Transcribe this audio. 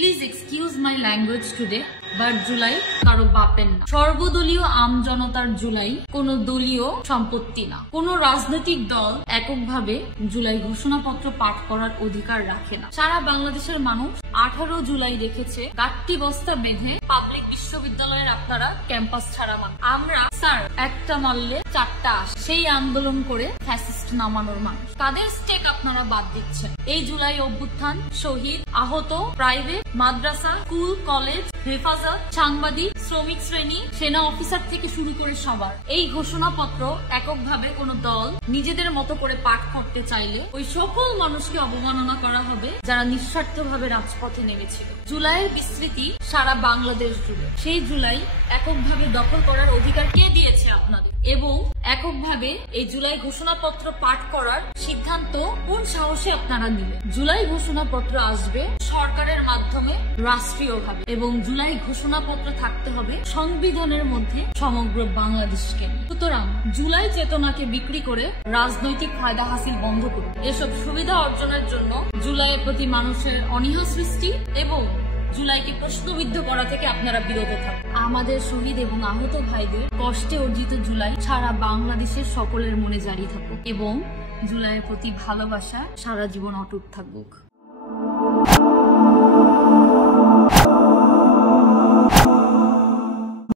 Please excuse my language today, but July কারো বাপের না। সর্বদলীয় আমজনতার জুলাই কোনো দলীয় সম্পত্তি না। কোনো রাজনৈতিক দল এককভাবে জুলাই ঘোষণাপত্র পাঠ করার অধিকার রাখে না। সারা বাংলাদেশের মানুষ 18 জুলাই রেখেছে গাট্টি বস্তা বেঁধে পাবলিক বিশ্ববিদ্যালয়ের আপনারা ক্যাম্পাস ছাড়া মান। আমরা স্যার একটা মারলে 4টা আসে, সেই আন্দোলন করে ফ্যাসিস্ট নামানোর মানুষ। তাদের স্টেক আপনারা বাদ দিচ্ছেন। এই জুলাই অভ্যুত্থান শহীদ, আহত, প্রাইভেট, মাদ্রাসা, স্কুল, কলেজ, হেফাজত, সাংবাদিক, শ্রমিক শ্রেণী, সেনা অফিসার থেকে শুরু করে সবার। এই ঘোষণাপত্র এককভাবে কোন দল নিজেদের মতো করে পাঠ করতে চাইলে ওই সকল মানুষকে অবমাননা করা হবে যারা নিঃস্বার্থভাবে রাজপথে নেমেছিল। জুলাইয়ের বিস্তৃতি সারা বাংলাদেশ জুড়ে। সেই জুলাই এককভাবে দখল করার অধিকার কে দিয়েছে আপনাদের? এবং এককভাবে এই জুলাই ঘোষণাপত্র পাঠ করার সিদ্ধান্ত কোন সাহসে আপনারা নিলেন? জুলাই ঘোষণাপত্র আসবে সরকারের মাধ্যমে রাষ্ট্রীয়ভাবে, এবং জুলাই ঘোষণাপত্র থাকতে হবে সংবিধানের মধ্যে সমগ্র বাংলাদেশকে। সুতরাং জুলাই চেতনাকে বিক্রি করে রাজনৈতিক ফায়দা হাসিল বন্ধ করুন। এসব সুবিধা অর্জনের জন্য জুলাইয়ের প্রতি মানুষের অনীহা সৃষ্টি এবং জুলাইকে প্রশ্নবিদ্ধ করা থেকে আপনারা বিরত থাকুন। আমাদের শহীদ এবং আহত ভাইদের কষ্টে অর্জিত জুলাই সারা বাংলাদেশের সকলের মনে জারি থাকুক এবং জুলাইয়ের প্রতি ভালোবাসা সারা জীবন অটুট থাকুক।